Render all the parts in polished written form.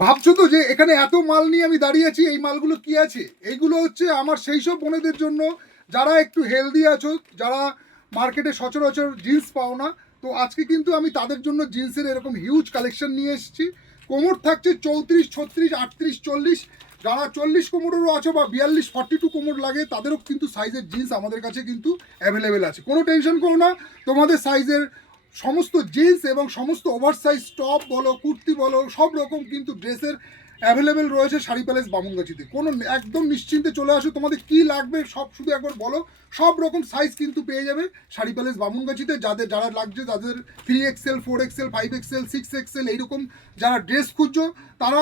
ভাবছো তো যে এখানে এত মাল নিয়ে আমি দাঁড়িয়ে আছি, এই মালগুলো কি আছে? এইগুলো হচ্ছে আমার সেই সব বোনেদের জন্য যারা একটু হেলদি আছো, যারা মার্কেটে সচরাচর জিন্স পাও না। তো আজকে কিন্তু আমি তাদের জন্য জিন্সের এরকম হিউজ কালেকশন নিয়ে এসেছি। কোমর থাকছে 34, 36, 38, 40। যারা 40 কোমরেরও আছো বা 42, 42 কোমর লাগে, তাদেরও কিন্তু সাইজের জিন্স আমাদের কাছে কিন্তু অ্যাভেলেবেল আছে। কোনো টেনশন করো না, তোমাদের সাইজের সমস্ত জিন্স এবং সমস্ত ওভারসাইজ টপ বলো, কুর্তি বলো, সব রকম কিন্তু ড্রেসের অ্যাভেলেবেল রয়েছে শাড়ি প্যালেস বামুনগাছিতে। কোনো একদম নিশ্চিন্তে চলে আসো, তোমাদের কি লাগবে সব শুধু একবার বলো। সব রকম সাইজ কিন্তু পেয়ে যাবে শাড়ি প্যালেস বামুনগাছিতে। যারা লাগছে, যাদের 3XL, 4XL, 5XL, 6XL এইরকম যারা ড্রেস খুঁজছো, তারা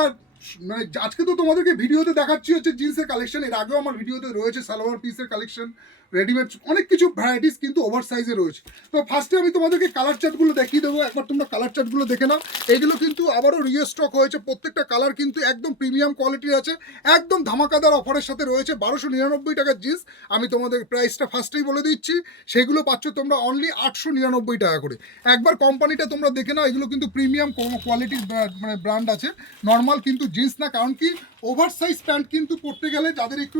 মানে আজকে তো তোমাদেরকে ভিডিওতে দেখাচ্ছি হচ্ছে জিন্সের কালেকশন। এর আগেও আমার ভিডিওতে রয়েছে সালোয়ার পিসের কালেকশন, রেডিমেড অনেক কিছু ভ্যারাইটিস কিন্তু ওভার সাইজে রয়েছে। তো ফার্স্টে আমি তোমাদেরকে কালার চার্টগুলো দেখিয়ে দেবো, একবার তোমরা কালার চার্টগুলো দেখে নাও। এগুলো কিন্তু আবারও রিস্টক হয়েছে, প্রত্যেকটা কালার কিন্তু একদম প্রিমিয়াম কোয়ালিটির আছে, একদম ধামাকাদার অফারের সাথে রয়েছে। 1299 টাকার জিন্স, আমি তোমাদের প্রাইসটা ফার্স্টেই বলে দিচ্ছি, সেগুলো পাচ্ছ তোমরা অনলি 899 টাকা করে। একবার কোম্পানিটা তোমরা দেখে নাও, এগুলো কিন্তু প্রিমিয়াম কোয়ালিটির মানে ব্র্যান্ড আছে, নর্মাল কিন্তু জিন্স না। কারণ কি, ওভার সাইজ প্যান্ট কিন্তু পরতে গেলে যাদের একটু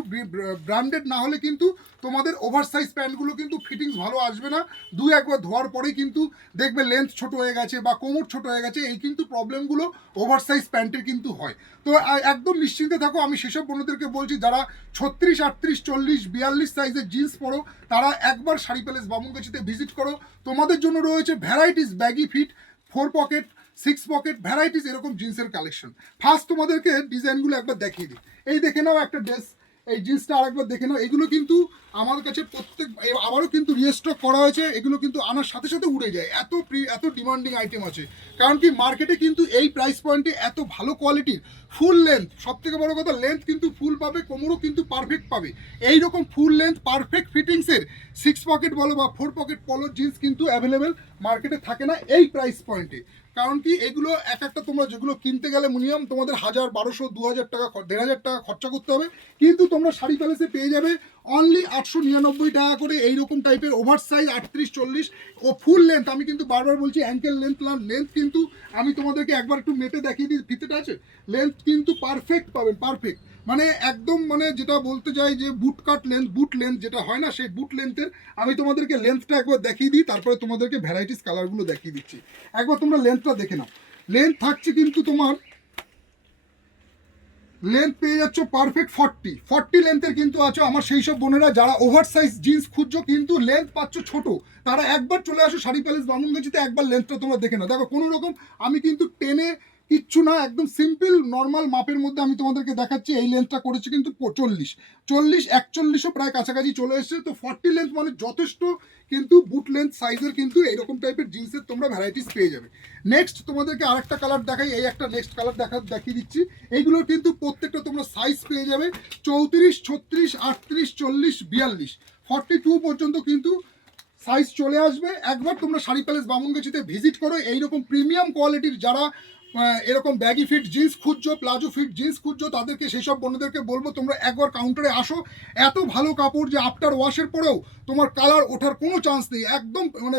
ব্র্যান্ডেড না হলে কিন্তু তোমাদের ওভার সাইজ প্যান্টগুলো কিন্তু ফিটিংস ভালো আসবে না। দু একবার ধোয়ার পরেই কিন্তু দেখবে লেন্থ ছোট হয়ে গেছে বা কোমর ছোট হয়ে গেছে, এই কিন্তু প্রবলেমগুলো ওভার সাইজ প্যান্টের কিন্তু হয়। তো একদম নিশ্চিন্তে থাকো, আমি সেসব বন্ধুদেরকে বলছি যারা 36, 38, 40, 42 সাইজের জিন্স পরো, তারা একবার শাড়ি প্যালেস বামুনগাছিতে ভিজিট করো। তোমাদের জন্য রয়েছে varieties baggy fit, 4 pocket, 6 pocket, varieties এরকম জিন্সের কালেকশন। ফার্স্ট তোমাদেরকে ডিজাইনগুলো একবার দেখিয়ে দিই। এই দেখে নাও একটা ড্রেস, এই জিন্সটা আরেকবার দেখে নাও। এগুলো কিন্তু আমার কাছে প্রত্যেক আবারও কিন্তু রিস্টক করা হয়েছে, এগুলো কিন্তু আনার সাথে সাথে উড়ে যায়, এত ডিমান্ডিং আইটেম আছে। কারণ কি, মার্কেটে কিন্তু এই প্রাইস পয়েন্টে এত ভালো কোয়ালিটির ফুল লেন্থ, সব থেকে বড় কথা লেন্থ কিন্তু ফুল পাবে, কোমরও কিন্তু পারফেক্ট পাবে। এইরকম ফুল লেন্থ পারফেক্ট ফিটিংসের 6 পকেট বলো বা 4 পকেট পলো জিন্স কিন্তু অ্যাভেলেবেল মার্কেটে থাকে না এই প্রাইস পয়েন্টে। কারণ কি, এগুলো এক একটা তোমরা যেগুলো কিনতে গেলে মিনিমাম তোমাদের 1000, 1200, 2000 টাকা, 1500 টাকা খরচা করতে হবে। কিন্তু তোমরা শাড়ি প্যালেসে পেয়ে যাবে অনলি 899 টাকা করে এইরকম টাইপের ওভার সাইজ 38, 40 ও ফুল লেন্থ। আমি কিন্তু বারবার বলছি অ্যাঙ্কেল লেন্থ কিন্তু আমি তোমাদেরকে একবার একটু মেপে দেখিয়ে দিই, ফিতেটা আছে, লেন্থ কিন্তু পারফেক্ট পাবেন, পারফেক্ট মানে একদম, মানে যেটা বলতে চাই যে বুট লেন্থ যেটা হয় না, সেই বুট লেন্থের আমি তোমাদেরকে লেন্থটা একবার দেখিয়ে দিই, তারপরে তোমাদেরকে ভ্যারাইটিস কালারগুলো দেখিয়ে দিচ্ছি। একবার তোমরা লেন্থটা দেখে নাও। লেন্থ থাকছে কিন্তু তোমার, লেন্থ পেয়ে যাচ্ছ পারফেক্ট 40 লেন্থের কিন্তু আছো আমার সেই সব বোনেরা যারা ওভার সাইজ জিন্স খুঁজছো কিন্তু লেন্থ পাচ্ছ ছোট, তারা একবার চলে আসো শাড়ি প্যালেস বামুনগাছিতে, একবার লেন্থটা তোমরা দেখে নাও। দেখো কোনো রকম আমি কিন্তু টেনে কিচ্ছু না, একদম সিম্পল নর্মাল মাপের মধ্যে আমি তোমাদেরকে দেখাচ্ছি। এই লেন্থটা করেছে কিন্তু 40, 41ও প্রায় কাছাকাছি চলে এসছে। তো 40 লেন্থ মানে যথেষ্ট কিন্তু বুট লেন্থ সাইজের কিন্তু এইরকম টাইপের জিন্সের তোমরা ভ্যারাইটিস পেয়ে যাবে। নেক্সট তোমাদেরকে আরেকটা কালার দেখাই, এই একটা নেক্সট কালার দেখিয়ে দিচ্ছি। এইগুলোর কিন্তু প্রত্যেকটা তোমরা সাইজ পেয়ে যাবে 34, 36, 38, 40, 42, 42 পর্যন্ত কিন্তু সাইজ চলে আসবে। একবার তোমরা শাড়ি প্যালেস বামুনগাছিতে ভিজিট করো। এইরকম প্রিমিয়াম কোয়ালিটির যারা এরকম ব্যাগি ফিট জিন্স খুঁজছো, প্লাজো ফিট জিন্স খুঁজছো, তাদেরকে সেই সব বন্ধুদেরকে বলবো তোমরা একবার কাউন্টারে আসো। এত ভালো কাপড় যে আফটার ওয়াশের পরেও তোমার কালার ওঠার কোনো চান্স নেই, একদম মানে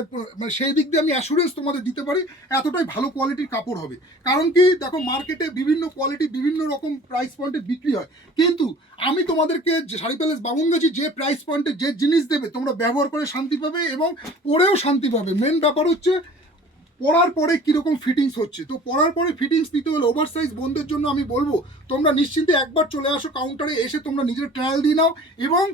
সেই দিক দিয়ে আমি অ্যাসুরেন্স তোমাদের দিতে পারি, এতটাই ভালো কোয়ালিটির কাপড় হবে। কারণ কি, দেখো মার্কেটে বিভিন্ন কোয়ালিটি বিভিন্ন রকম প্রাইস পয়েন্টে বিক্রি হয়, কিন্তু আমি তোমাদেরকে যে শাড়ি প্যালেস বামুনগাছি যে প্রাইস পয়েন্টে যে জিনিস দেবে তোমরা ব্যবহার করে শান্তি পাবে এবং পরেও শান্তি পাবে। মেন ব্যাপার হচ্ছে পরার পরে কীরকম ফিটিংস হচ্ছে। তো পরার পরে ফিটিংস নিতে হলে ওভার সাইজ বোনদের জন্য আমি বলবো তোমরা নিশ্চিন্তে একবার চলে আসো কাউন্টারে, এসে তোমরা নিজের ট্রায়াল দিয়ে নাও এবং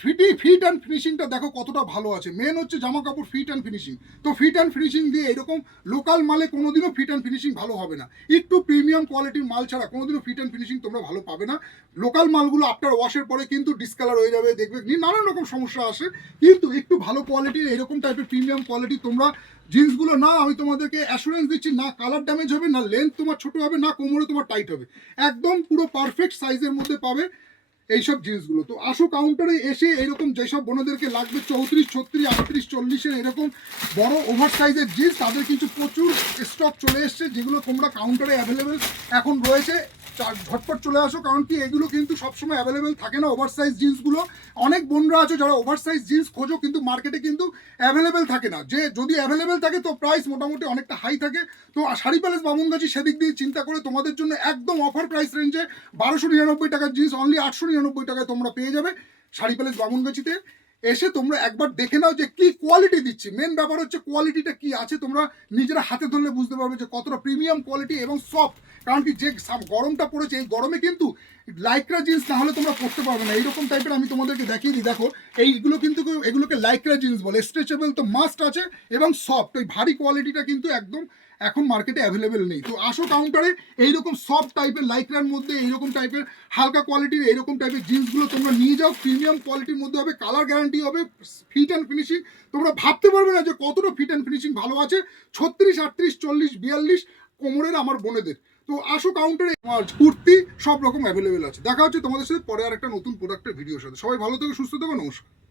ফিট অ্যান্ড ফিনিশিংটা দেখো কতটা ভালো আছে। মেন হচ্ছে জামা কাপড় ফিট অ্যান্ড ফিনিশিং। তো ফিট অ্যান্ড ফিনিশিং দিয়ে এরকম লোকাল মালে কোনোদিনও ফিট অ্যান্ড ফিনিশিং ভালো হবে না, একটু প্রিমিয়াম কোয়ালিটির মাল ছাড়া কোনোদিনও ফিট অ্যান্ড ফিনিশিং তোমরা ভালো পাবে না। লোকাল মালগুলো আফটার ওয়াশের পরে কিন্তু ডিসকালার হয়ে যাবে, দেখবে নানান রকম সমস্যা আসে। কিন্তু একটু ভালো কোয়ালিটির এরকম টাইপের প্রিমিয়াম কোয়ালিটি তোমরা জিন্সগুলো না, আমি তোমাদেরকে অ্যাসুরেন্স দিচ্ছি, না কালার ড্যামেজ হবে, না লেন্থ তোমার ছোট হবে, না কোমরে তোমার টাইট হবে, একদম পুরো পারফেক্ট সাইজের মধ্যে পাবে এইসব জিন্সগুলো। তো আসো কাউন্টারে এসে এরকম যেসব বোনদেরকে লাগবে 34, 36, 38, 40 এরকম বড় ওভার সাইজের জিন্স, তাদের কিন্তু প্রচুর স্টক চলে এসছে, যেগুলো তোমরা কাউন্টারে অ্যাভেলেবেল এখন রয়েছে। ঝটপট চলে আসো, কারণ কি এগুলো কিন্তু সবসময় অ্যাভেলেবেল থাকে না। ওভার সাইজ জিন্সগুলো অনেক বোনরা আছে যারা ওভার সাইজ জিন্স খোঁজো, কিন্তু মার্কেটে কিন্তু অ্যাভেলেবেল থাকে না। যে যদি অ্যাভেলেবেল থাকে তো প্রাইস মোটামুটি অনেকটা হাই থাকে। তো শাড়ি প্যালেস বামুনগাছি সেদিক দিয়ে চিন্তা করে তোমাদের জন্য একদম অফার প্রাইস রেঞ্জে 1299 টাকার জিন্স অনলি 899 টাকায় তোমরা পেয়ে যাবে শাড়ি প্যালেস বামুনগাছিতে। এসে তোমরা একবার দেখে নাও যে কি কোয়ালিটি দিচ্ছি। মেন ব্যাপার হচ্ছে কোয়ালিটিটা কি আছে, তোমরা নিজেরা হাতে ধরলে বুঝতে পারবে যে কতটা প্রিমিয়াম কোয়ালিটি এবং সফট। কারণ কি যে গরমটা পড়েছে এই গরমে কিন্তু লাইক্রা জিন্স না হলে তোমরা পরতে পারবে না। এইরকম টাইপের আমি তোমাদেরকে দেখিয়ে দিই, দেখো এইগুলো কিন্তু এগুলোকে লাইক্রা জিন্স বলে। স্ট্রেচেবল তো মাস্ট আছে এবং সফট, ওই ভারী কোয়ালিটিটা কিন্তু একদম এখন মার্কেটে অ্যাভেলেবেল নেই। তো আসো কাউন্টারে, এইরকম সফট টাইপের লাইক্রার মধ্যে এইরকম টাইপের হালকা কোয়ালিটির এইরকম টাইপের জিন্সগুলো তোমরা নিয়ে যাও। প্রিমিয়াম কোয়ালিটির মধ্যে হবে, কালার গ্যারান্টি হবে, ফিট অ্যান্ড ফিনিশিং তোমরা ভাবতে পারবে না যে কতটা ফিট অ্যান্ড ফিনিশিং ভালো আছে। 36, 38, 40, 42 কোমরের আমার বোনেদের। তো আসো কাউন্টারে, কুর্তি সব রকম অ্যাভেলেবেল আছে। দেখা হচ্ছে তোমাদের সাথে পরে আর একটা নতুন প্রোডাক্টের ভিডিওর সাথে। সবাই ভালো থেকো, সুস্থ থেকো, নমস্কার।